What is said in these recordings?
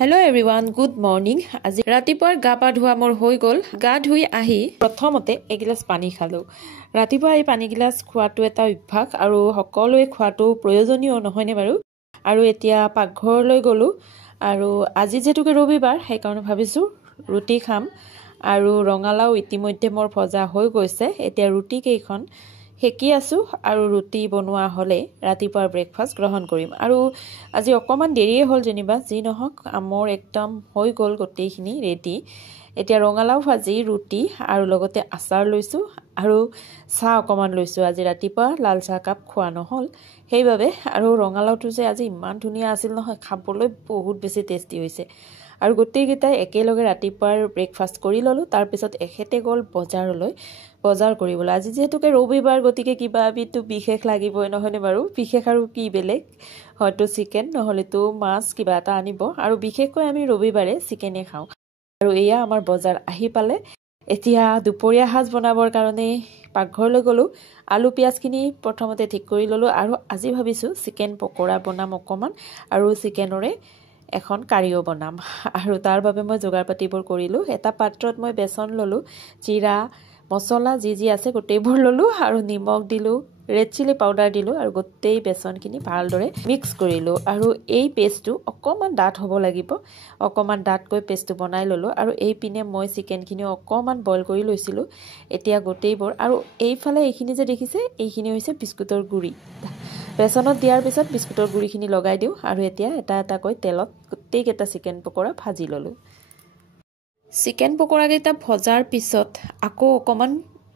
Hello everyone, good morning. আজি ৰাতিপুৱাৰ গা পা ধোৱা মোৰ হৈ গল। গা ধুই আহি প্ৰথমতে এগিলাস পানী খালো। ৰাতিপুৱা এই পানী গিলাস খোৱাটো এটা অভ্যাস আৰু সকলোৱে খোৱাটো প্ৰয়োজনীয় নহয়নে বাৰু? আৰু এতিয়া পাকঘৰলৈ গলো আৰু আজি যেতুকে ৰবিবাৰ সেই কাৰণে ভাবিছো ৰুটি খাম আৰু ৰঙালাও ইতিমধ্যে মোৰ ভজা হৈ গৈছে। এতিয়া ৰুটি কেইখন হেকি আছো আৰু ৰুটি বনোৱা হলে ৰাতিপুৱাৰ ব্ৰেকফাষ্ট গ্ৰহণ কৰিম। আৰু আজি অকমান দেৰিয়ে হল যেনিবা যি নহক মোৰ একদম হৈ গল গটেইখিনি ৰেডি। এতিয়া ৰঙালাও ভাজি ৰুটি আৰু লগতে আচাৰ লৈছো আৰু চাহ অকমান লৈছো। আজি ৰাতিপুৱা লাল চাহ কাপ খোৱা নহল সেইবাবে। আৰু ৰঙালাওটো যে আজি ইমান ধুনিয়া আছিল নহয়, খাবলৈ বহুত বেছি টেষ্টি হৈছে। আৰু গটেইকেইটাই একেলগে ৰাতিপুৱাৰ ব্ৰেকফাষ্ট কৰি ললো। তাৰ পিছত এখেতে গল বজাৰ কৰিবলৈ। আজি যেহেতুকে ৰবিবাৰ গতিকে কিবা বিটো বিশেষ লাগিবই নহয়নে বাৰু? বিশেষ আৰু কি বেলেগ, হয়তো চিকেন নহলেতো মাছ কিবা এটা আনিব আৰু বিশেষকৈ আমি ৰবিবাৰে চিকেনে খাওঁ। আৰু এয়া আমাৰ বজাৰ আহি পালে। এতিয়া দুপৰীয়া সাজ বনাবৰ কাৰণে পাকঘৰলৈ গলো। আলু পিয়াজখিনি প্ৰথমতে ঠিক কৰি ললো আৰু আজি ভাবিছো চিকেন পকৰা বনাম অকমান আৰু চিকেনৰে এখন কাৰিও বনাম। আৰু তাৰ বাবে মই যোগাৰ পাতিবোৰ কৰিলো। এটা পাত্ৰত মই বেচন ললো, জিৰা মছলা যি আছে গোটেইবোৰ ললো আৰু নিমখ দিলো, ৰেড চিলি পাউডাৰ দিলো আৰু গোটেই বেচনখিনি ভালদৰে মিক্স কৰিলো। আৰু এই পেষ্টটো অকমান ডাঠ হ'ব লাগিব, অকমান ডাঠকৈ পেষ্টটো বনাই ললো। আৰু এই পিনে মই চিকেনখিনি অকমান বইল কৰি লৈছিলো। এতিয়া গোটেইবোৰ আৰু এইফালে এইখিনি যে দেখিছে এইখিনি হৈছে বিস্কুটৰ গুড়ি। বেচনত দিয়াৰ পিছত বিস্কুটৰ গুড়িখিনি লগাই দিওঁ আৰু এতিয়া এটা এটাকৈ তেলত গোটেইকেইটা চিকেন পকৰা ভাজি ললো। চিকেন পকৰাকেইটা ভজাৰ পিছত আকৌ অকমান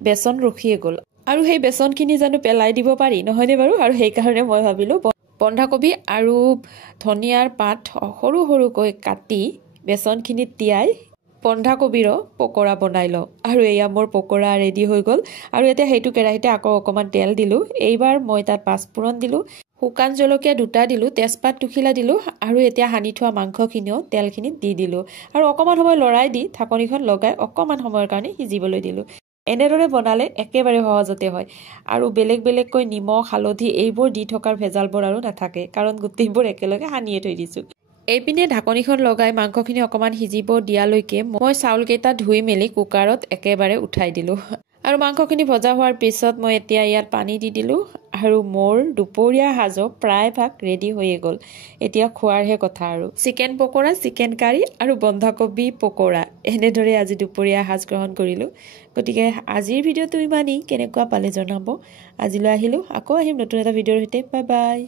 বেচন ৰখিয়ে গ'ল আৰু সেই বেচনখিনি জানো পেলাই দিব পাৰি নহয়নে বাৰু? আৰু সেইকাৰণে মই ভাবিলো বন্ধাকবি আৰু ধনিয়াৰ পাত সৰু সৰুকৈ কাটি বেচনখিনিত তিয়াই বন্ধাকবিৰো পকৰা বনাই লওঁ। আৰু এয়া মোৰ পকৰা ৰেডি হৈ গ'ল। আৰু এতিয়া সেইটো কেৰাহীতে আকৌ অকমান তেল দিলো। এইবাৰ মই তাত পাঁচফোৰণ দিলো, শুকান জলকীয়া 2টা দিলো, তেজপাত টুখিলা দিলো আৰু এতিয়া সানি থোৱা মাংসখিনিও তেলখিনিত দি দিলো আৰু অকমান সময় লৰাই দি ঢাকনিখন লগাই অকমান সময়ৰ কাৰণে সিজিবলৈ দিলো। এনেদৰে বনালে একেবাৰে সহজতে হয় আৰু বেলেগকৈ নিমখ হালধি এইবোৰ দি থকাৰ ভেজালবোৰ আৰু নাথাকে, কাৰণ গোটেইবোৰ একেলগে সানিয়ে থৈ দিছো। এইপিনে ঢাকনিখন লগাই মাংসখিনি অকমান সিজিব দিয়ালৈকে মই চাউলকেইটা ধুই মেলি কুকাৰত একেবাৰে উঠাই দিলো। আৰু মাংসখিনি ভজা হোৱাৰ পিছত মই এতিয়া ইয়াত পানী দি দিলো আৰু মোৰ দুপৰীয়া সাজো প্ৰায়ভাগ ৰেডি হৈয়ে গ'ল। এতিয়া খোৱাৰহে কথা আৰু চিকেন পকৰা, চিকেন কাৰী আৰু বন্ধাকবি পকৰা, এনেদৰে আজি দুপৰীয়া সাজ গ্ৰহণ কৰিলো। গতিকে আজিৰ ভিডিঅ'টো ইমানেই। কেনেকুৱা পালে জনাব। আজিলৈ আহিলো, আকৌ আহিম নতুন এটা ভিডিঅ'ৰ সৈতে। Bye bye.